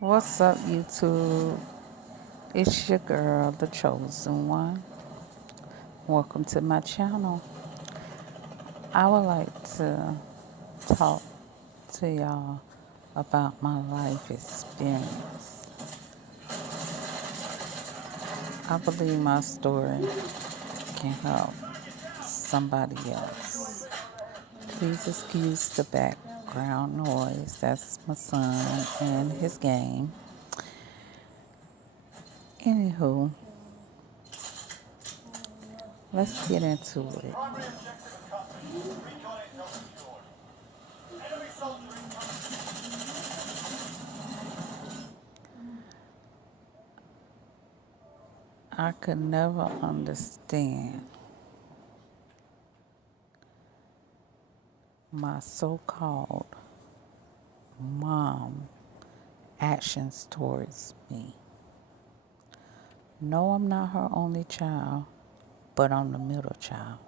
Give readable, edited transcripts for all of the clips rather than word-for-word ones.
What's up, YouTube? It's your girl, the chosen one. Welcome to my channel. I would like to talk to y'all about my life experience. I believe my story can help somebody else. Please excuse the background noise. That's my son and his game. Anywho, let's get into it. I could never understand my so-called mom actions towards me. No, I'm not her only child, but I'm the middle child.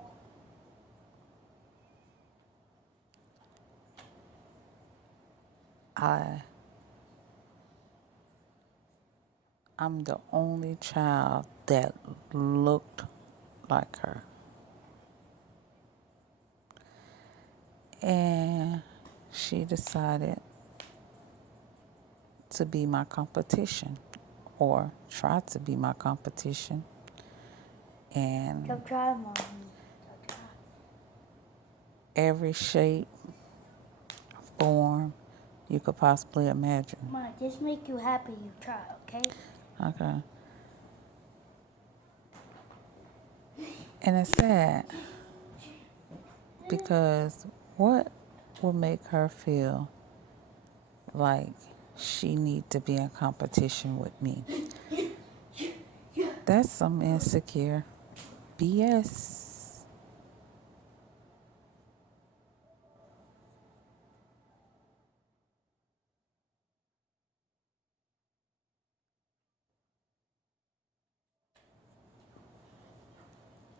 I I'm the only child that looked like her. And she decided to be my competition, or try to be my competition. And Try, Mom. every shape, form you could possibly imagine. Mom, just make you happy you try, okay? Okay. And it's sad because what will make her feel like she need to be in competition with me? That's some insecure BS.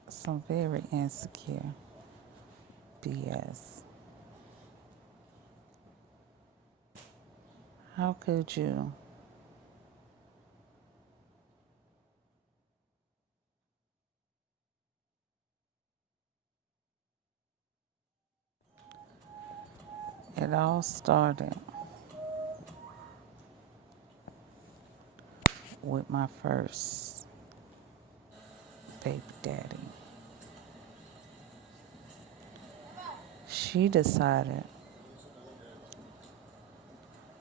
Some very insecure BS. How could you It all started with my first baby daddy. She decided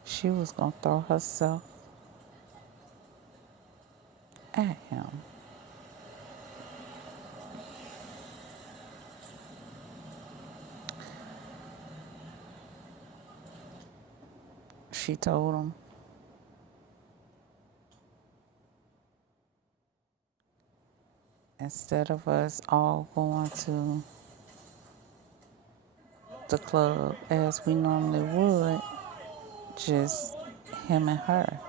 she was going to throw herself at him. She told him, instead of us all going to the club as we normally would, just him and her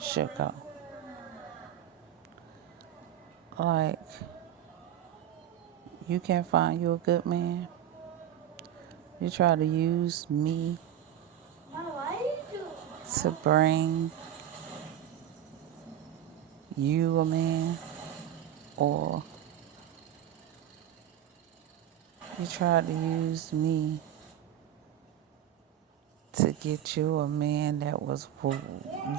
should go. Like, you can't find you a good man. You try to use me Mom, why did you to bring you a man, or you tried to use me to get you a man that was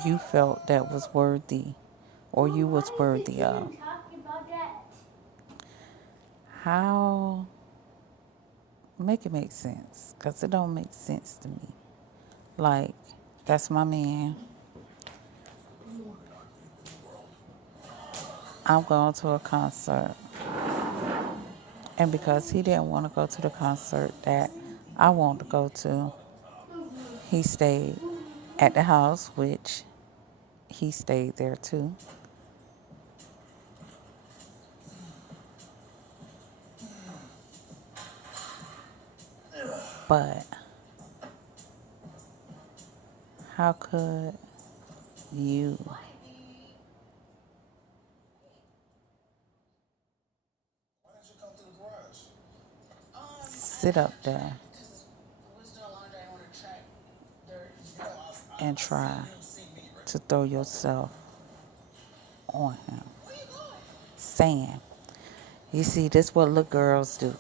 you felt that was worthy, or you was worthy of. talking about that? How? Make it make sense, because it don't make sense to me. Like, that's my man. I'm going to a concert, and because he didn't want to go to the concert that I wanted to go to, he stayed at the house, which he stayed there too. But how could you sit up there and try to throw yourself on him. Saying, you see, this what little girls do.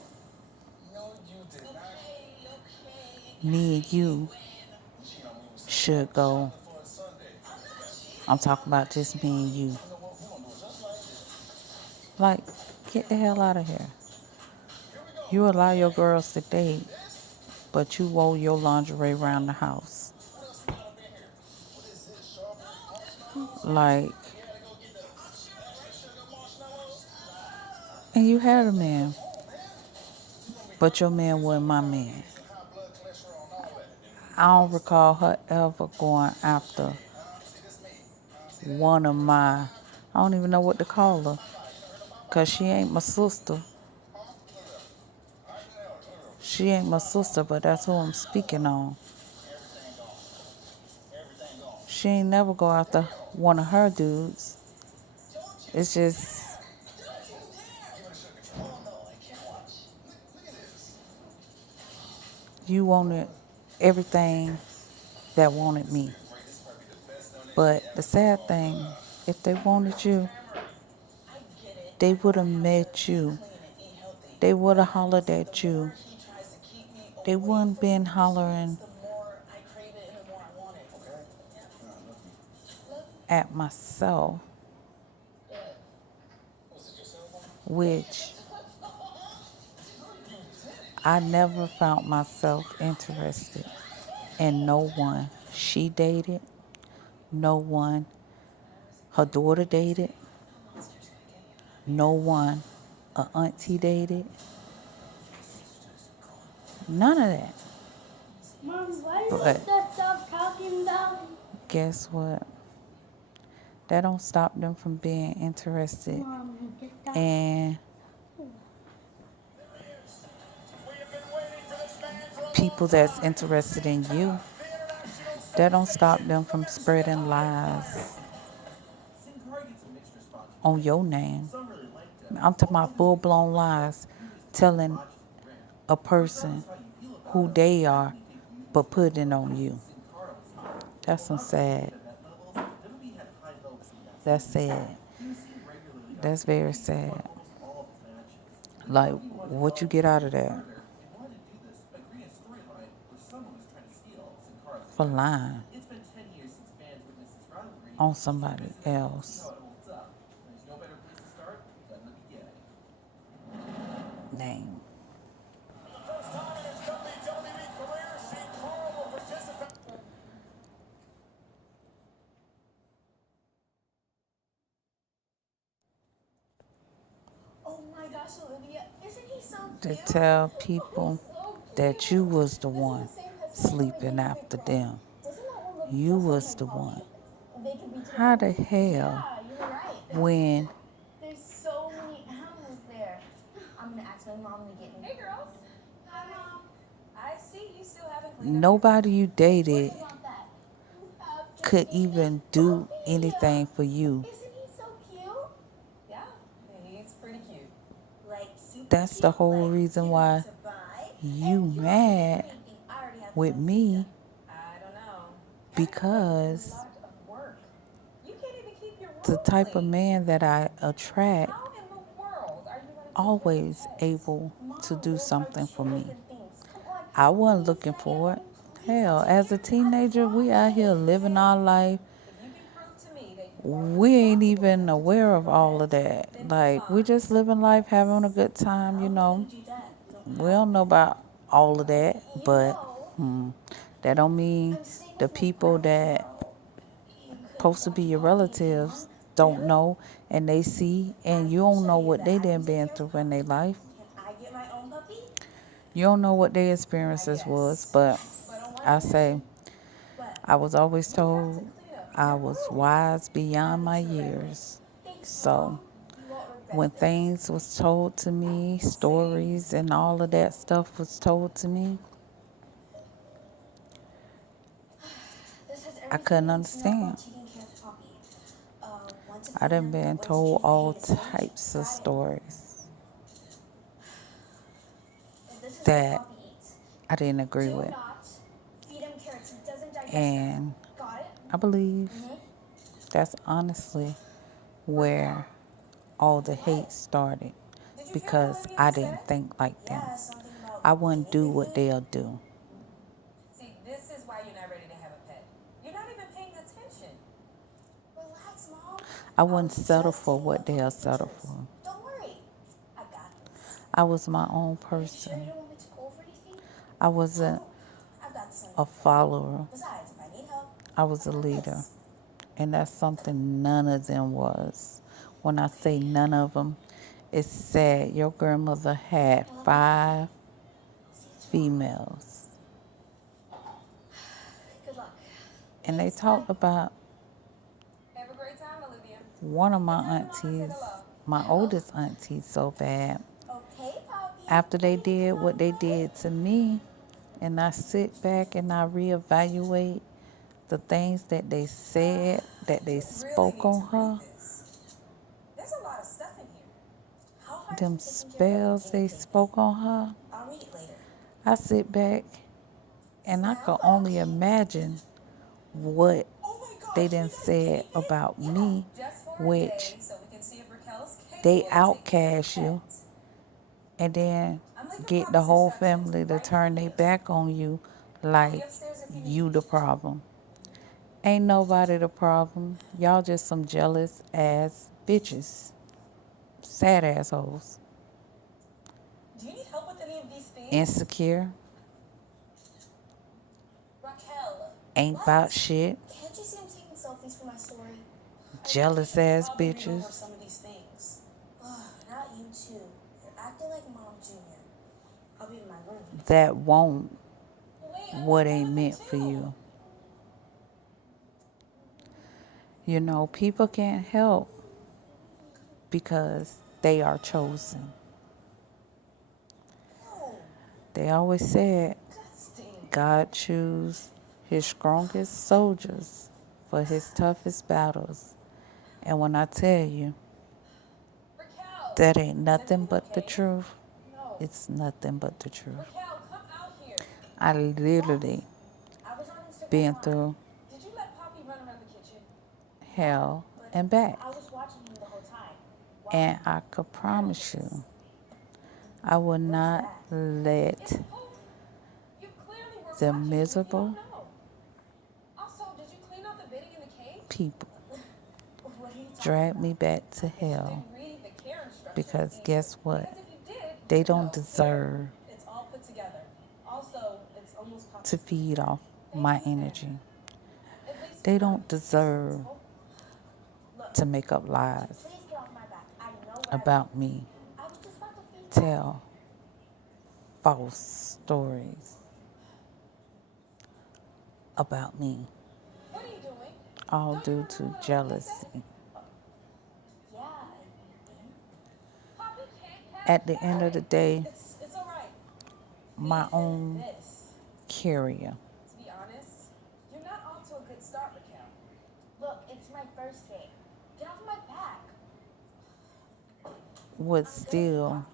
Me and you should go. I'm talking about just me and you. Like, get the hell out of here. You allow your girls to date, but you wore your lingerie around the house. Like, and you had a man, but your man wasn't my man. I don't recall her ever going after one of my, I don't even know what to call her, because she ain't my sister. She ain't my sister, but that's who I'm speaking on. She ain't never go after one of her dudes. It's just, you wanted everything that wanted me. But the sad thing, if they wanted you, they would have met you. They would have hollered at you. They wouldn't been hollering at myself, which I never found myself interested in no one she dated, no one her daughter dated, no one a auntie dated, none of that. Mom, why But did you stop talking about it? guess what? That don't stop them from being interested Mom, just stop. in people that's interested in you. That don't stop them from spreading lies on your name. I'm talking about full-blown lies, telling a person who they are, but putting it on you. That's some sad. That's sad. That's very sad. Like, what you get out of that? For lying on somebody else. Name. Oh my gosh, Olivia, isn't he so To cute? tell people that you was the one sleeping after them. You was the one. How the hell, Yeah, you're right. when There's so many animals there. I'm gonna ask my mom to get me. Hey girls. Hi mom. I see you still haven't cleaned up. nobody you dated Want that? could even do anything for you? Isn't he so cute? Yeah, he's pretty cute. Like super That's the cute, whole like, reason cute why to buy. you And mad anything. I already have with the me, I don't know. because A lot of work. You can't even keep your the room type of clean. man that I attract How in the world are you gonna take always care of pets? able to Mom, do those are something two for me. different things. Come on, I wasn't please looking let for it. me Hell, take as a care of it. I teenager, we out here living our life. If you can prove to me that you are We ain't responsible even enough to aware take of care of all it, of that. then Like, we fine. just living life, having a good time, you know. We don't know about all of that, You but know, that don't mean I'm staying the with my people friends that tomorrow. You could supposed to watch be your hockey if you relatives want. don't know, and they see, and you I can don't show know you what that they I done can take been care of through in their life. Can I get my own puppy? You don't know what their experiences I was, guess. but But on one I say, hand, but I was always you have to told clean up I your was room. wise beyond my That's right. years. Thanks, So Mom. You won't when regret this. things was told to me, stories and all of that stuff was told to me, This has I everything couldn't you need to know understand. about taking care of Poppy. When to I feed done him, been when to told change all the paint, types of dry it. stories This is what that Poppy eats. I didn't agree Do with. not feed him carrots. He doesn't digest And them. Got it? I believe Mm-hmm. That's honestly where all the hate started, because I didn't think like them. I wouldn't do what they'll do. See, this is why you're not ready to have a pet. You're not even paying attention. Relax, Mom. I wouldn't settle for what they'll settle for. Don't worry. I got this. I was my own Are you sure person. you don't want me to call for anything? I wasn't I've got some. a follower. Besides, if I need help, I was a leader. And that's something none of them was. When I say none of them, it's sad. Your grandmother had 5 females. good luck. And they talked about Have a great time, Olivia. one of my aunties, my oldest auntie, so bad. Okay, Poppy. After they did what they did to me, and I sit back and I reevaluate the things that they said, that they spoke on her, There's a lot of stuff in here. How hard them is taking care of spells they spoke on her, I'll read it later. I sit back and I could only imagine what they done said about me, Just for a which day, so we can see if Raquel's they capable of taking care of outcast you pets. and then I'm leaving get the Poppy's whole instructions family to right turn here. their back on you I'll like be upstairs if you need you me. the problem. Ain't nobody the problem. Y'all just some jealous ass bitches. Sad assholes. Do you need help with any of these things? Insecure. Raquel. Ain't What? about shit. Can't you see I'm taking selfies for my story? Jealous ass Probably read over bitches. some of these things. Not you too. You're acting like Mom Jr. I'll be in my room. That won't Wait, what ain't meant for you. You know, people can't help because they are chosen. No. They always said Disgusting. God choose his strongest soldiers for his toughest battles. And when I tell you, Raquel. that ain't nothing everything but the okay? truth, No. it's nothing but the truth. Raquel, come out here. I literally I was on Instagram been Live. through Did you let Poppy run around the kitchen? hell But and back. I was watching him the whole time. Why? And I could promise you, I will not let It's Pope. You clearly were the watching. You miserable don't know. Also, did you clean out the bedding in the cave? people What are you talking drag about? me back to hell, Didn't read the care instructions because either. guess what? Because if you did, They you'd don't know. deserve It's all put together. Also, it's almost to feed off my energy. At least They you don't deserve Look, to make up lies please get off my back. I know what about me, I was just about to feed tell false stories about me, What are you doing? all Don't due you to remember what jealousy. Yeah. Poppy can't have At the end of the day, It's all right. my Feed him own this. carrier To be honest, you're not off to a good start, Raquel. Look, it's my first day. Get off my back. would still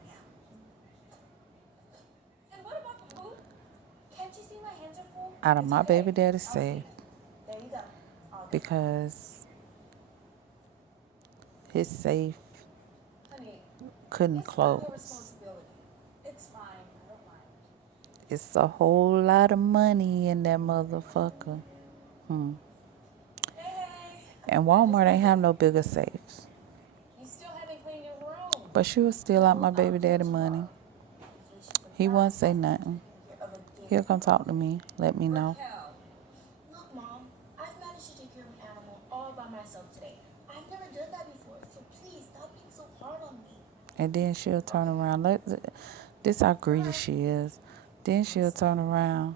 And what about the food? Can't you see my hands are full? out of It's my okay. baby daddy's I'll safe, feed it. There you go. All good. because his safe Honey, couldn't it's not your close. responsibility. It's fine. I don't mind. It's a whole lot of money in that motherfucker. Hey, And Walmart ain't have no bigger safes. you still haven't cleaned your room. But she was still out my baby daddy money. He won't say nothing. He'll come talk to me, let me know. Raquel. Look, Mom, I've managed to take care of an animal all by myself today. I've never done that before, so please stop being so hard on me. And then she'll turn around. This how greedy she is. Then she'll turn around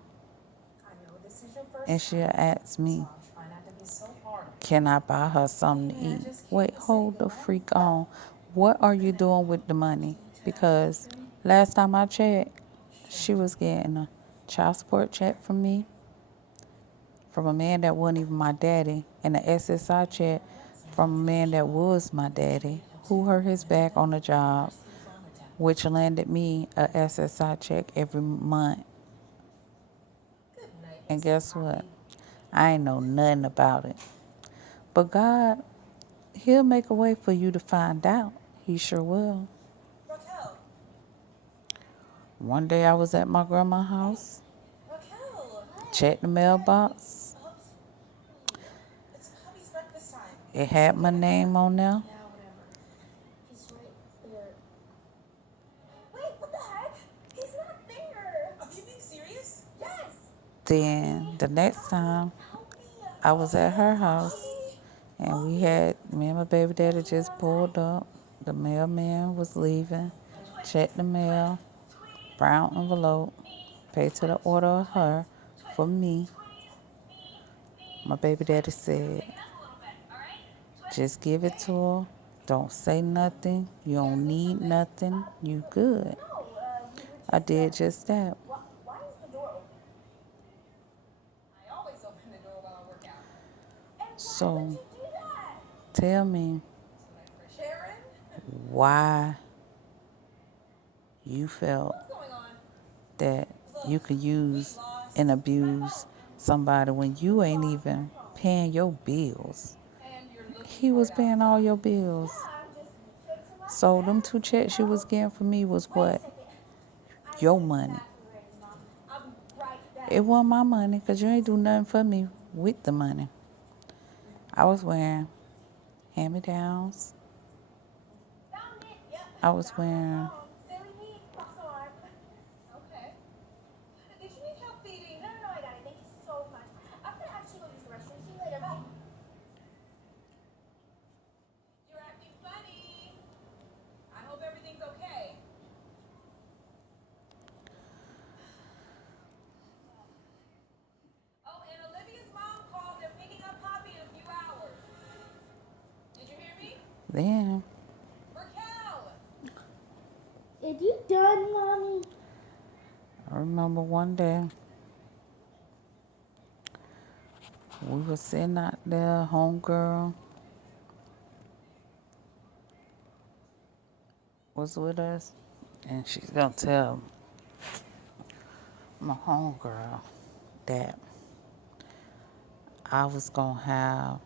I know this is your first and she'll ask me, so I'll try not to be so hard. can I buy her something to eat? Wait, hold the freak on. What are you doing with the money? Because last time I checked, she was getting a child support check from me, from a man that wasn't even my daddy, and an SSI check from a man that was my daddy, who hurt his back on the job, which landed me a SSI check every month. And guess what? I ain't know nothing about it. But God, He'll make a way for you to find out. He sure will. Raquel. One day I was at my grandma's house, Raquel. checked the mailbox. It's Hubby's breakfast time. It had my name on there. Yeah, whatever. He's right there. Wait, what the heck? He's not there. Are you being serious? Yes. Then the next time I was at her house, and me and my baby daddy just pulled up. The mailman was leaving, checked the mail, brown envelope, paid to the order of her for me. My baby daddy said, just give it to her. Don't say nothing. You don't need nothing. You good. I did just that. Why is the door open? I always open the door while I work out. And So, why would you do that? tell me Sharon? why you felt What's going on? that you could use and abuse somebody when you ain't even paying your bills. He was paying all your bills. So them 2 checks you was getting for me was what? Your money. It wasn't my money because you ain't do nothing for me with the money. I was wearing hand-me-downs. I was wearing Okay. Did you need help feeding? No, I got it. Thank you so much. I'm gonna actually go use the restroom. See you later. Bye. You're acting funny. I hope everything's okay. Oh, and Olivia's mom called. They're picking up Poppy in a few hours. Did you hear me? then. Raquel! Is you done, Mommy? I remember one day we were sitting out there, homegirl was with us, and she's gonna tell my homegirl that I was gonna have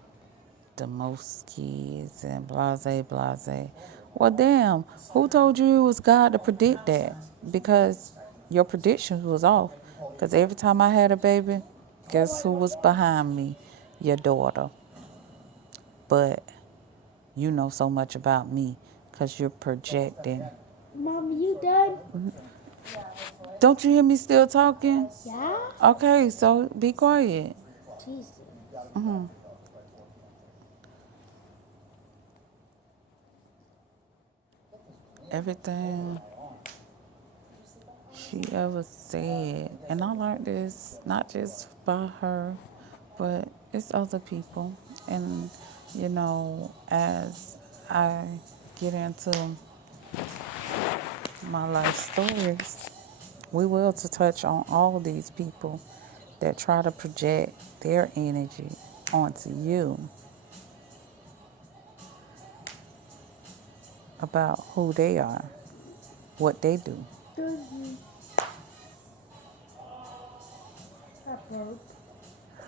the most kids and blase, blase. Well, damn, who told you it was God to predict that? Because your predictions was off. Because every time I had a baby, guess who was behind me? Your daughter. But you know so much about me because you're projecting. Mommy, you done? Don't you hear me still talking? Yeah? Okay, so be quiet. Jesus. Everything she ever said, and I learned this not just by her, but it's other people. And you know, as I get into my life stories, we will to touch on all these people that try to project their energy onto you about who they are, what they do.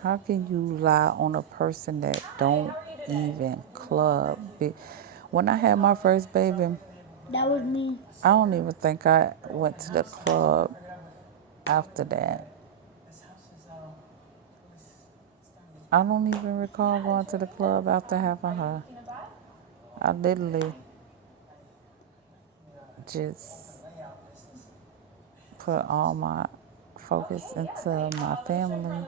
How can you lie on a person that don't even club? When I had my first baby, That was me. I don't even think I went to the club after that. I don't even recall going to the club after having her. I literally just put all my focus into my family.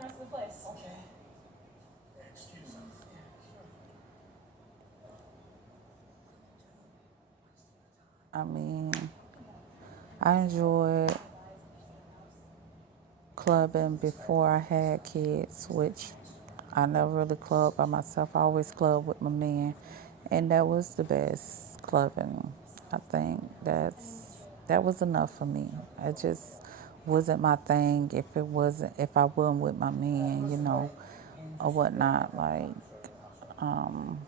I mean, I enjoyed clubbing before I had kids, which I never really clubbed by myself. I always clubbed with my man, and that was the best clubbing. I think that was enough for me. It just wasn't my thing if I wasn't with my man, you know, or whatnot. Like, um,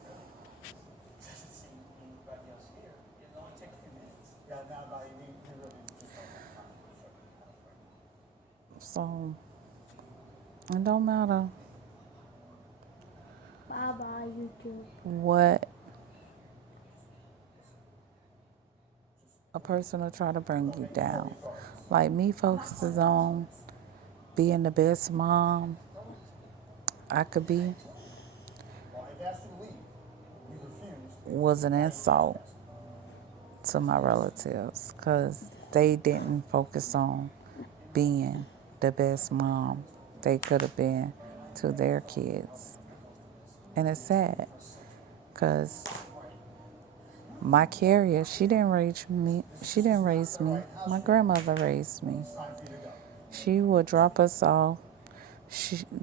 so it don't matter Bye-bye, you too. what a person will try to bring you down. Like me focuses on being the best mom I could be was an insult to my relatives because they didn't focus on being the best mom they could have been to their kids. And it's sad because my carrier, she didn't raise me. She didn't raise me. My grandmother raised me. She would drop us off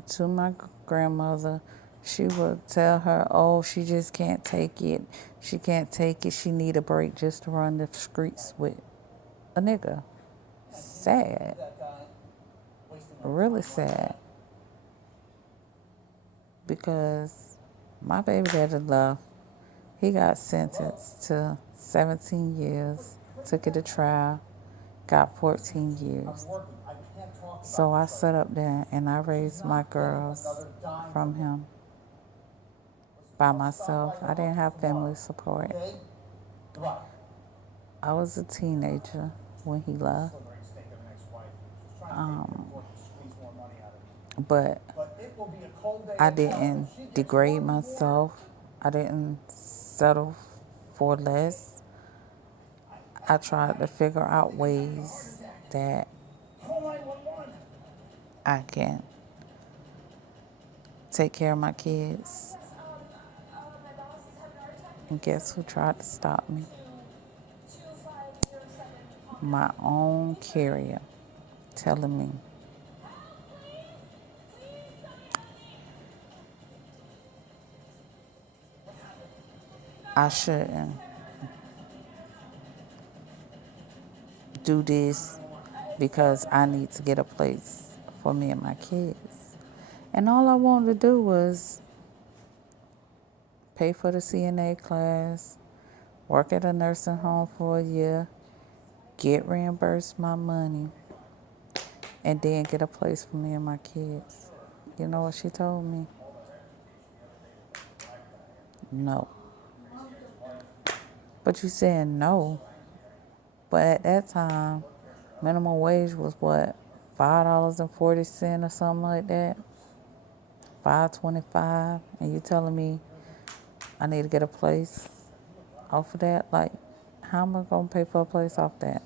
to my grandmother. She would tell her, "Oh, she just can't take it. She can't take it. She need a break just to run the streets with a nigga." Sad, really sad, because my baby daddy left. He got sentenced to 17 years, took it to trial, got 14 years. So I sat up there and I raised my girls from him by myself. I didn't have family support. I was a teenager when he left. But I didn't degrade myself. I didn't settle for less. I tried to figure out ways that I can take care of my kids. And guess who tried to stop me? My own carrier telling me I shouldn't do this because I need to get a place for me and my kids. And all I wanted to do was pay for the CNA class, work at a nursing home for a year, get reimbursed my money, and then get a place for me and my kids. You know what she told me? No. But you said no. But at that time, minimum wage was what? $5.40 or something like that. $5.25, and you telling me I need to get a place off of that? Like, how am I gonna pay for a place off that?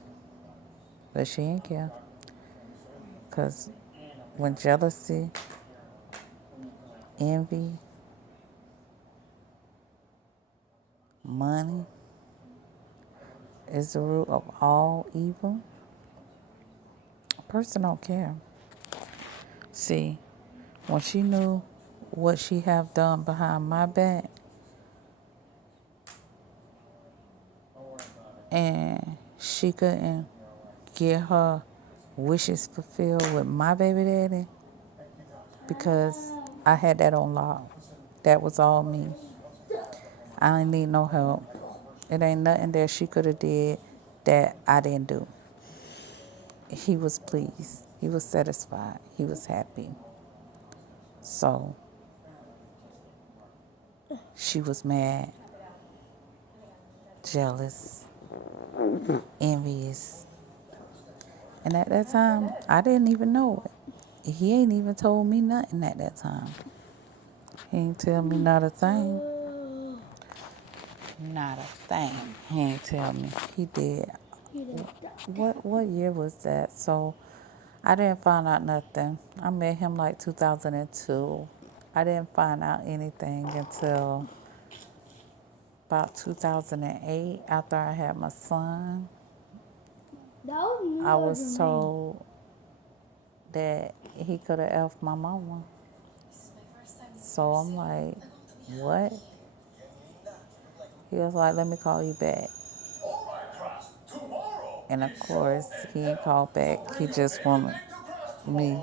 But she ain't care. Cause when jealousy, envy, money is the root of all evil, a person don't care. See, when she knew what she have done behind my back, and she couldn't get her wishes fulfilled with my baby daddy because I had that on lock. That was all me. I didn't need no help. It ain't nothing that she could have did that I didn't do. He was pleased. He was satisfied. He was happy. So she was mad, jealous, envious. And at that time, I didn't even know it. He ain't even told me nothing at that time. He ain't tell me not a thing. Not a thing. He ain't tell me. He did. What year was that? So I didn't find out nothing. I met him like 2002. I didn't find out anything until about 2008 after I had my son. I was told that he could have effed my mama. So I'm like, what? He was like, let me call you back. And of course, he ain't called back. He just wanted me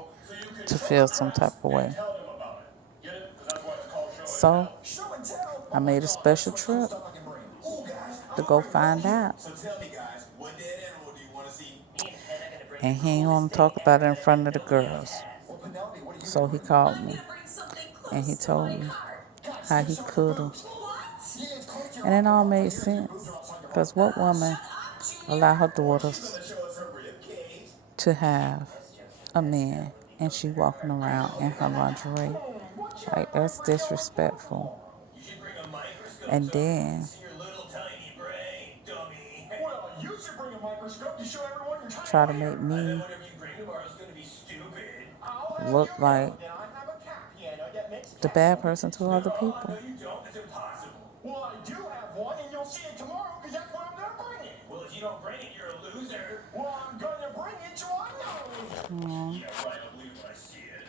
to feel some type of way. So I made a special trip to go find out. And he didn't want to talk about it in front of the girls. So he called me and he told me, how he could have. And it all made sense. Because what woman allow her daughters to have a man and she walking around in her lingerie? Like, that's disrespectful. And then try to make me look like the bad person to other people. Well, I do have one, and you'll see it tomorrow, because that's what I'm going to bring it. Well, if you don't bring it, you're a loser. Well, I'm going to bring it, so I know. Yeah, right, I'll believe when I see it.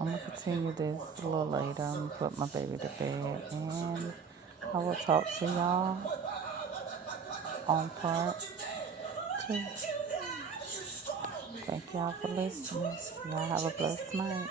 I'm going to continue this a little later. I'm going to put my baby to bed, and I will talk to y'all on part 2. Thank y'all for listening. Y'all have a blessed night.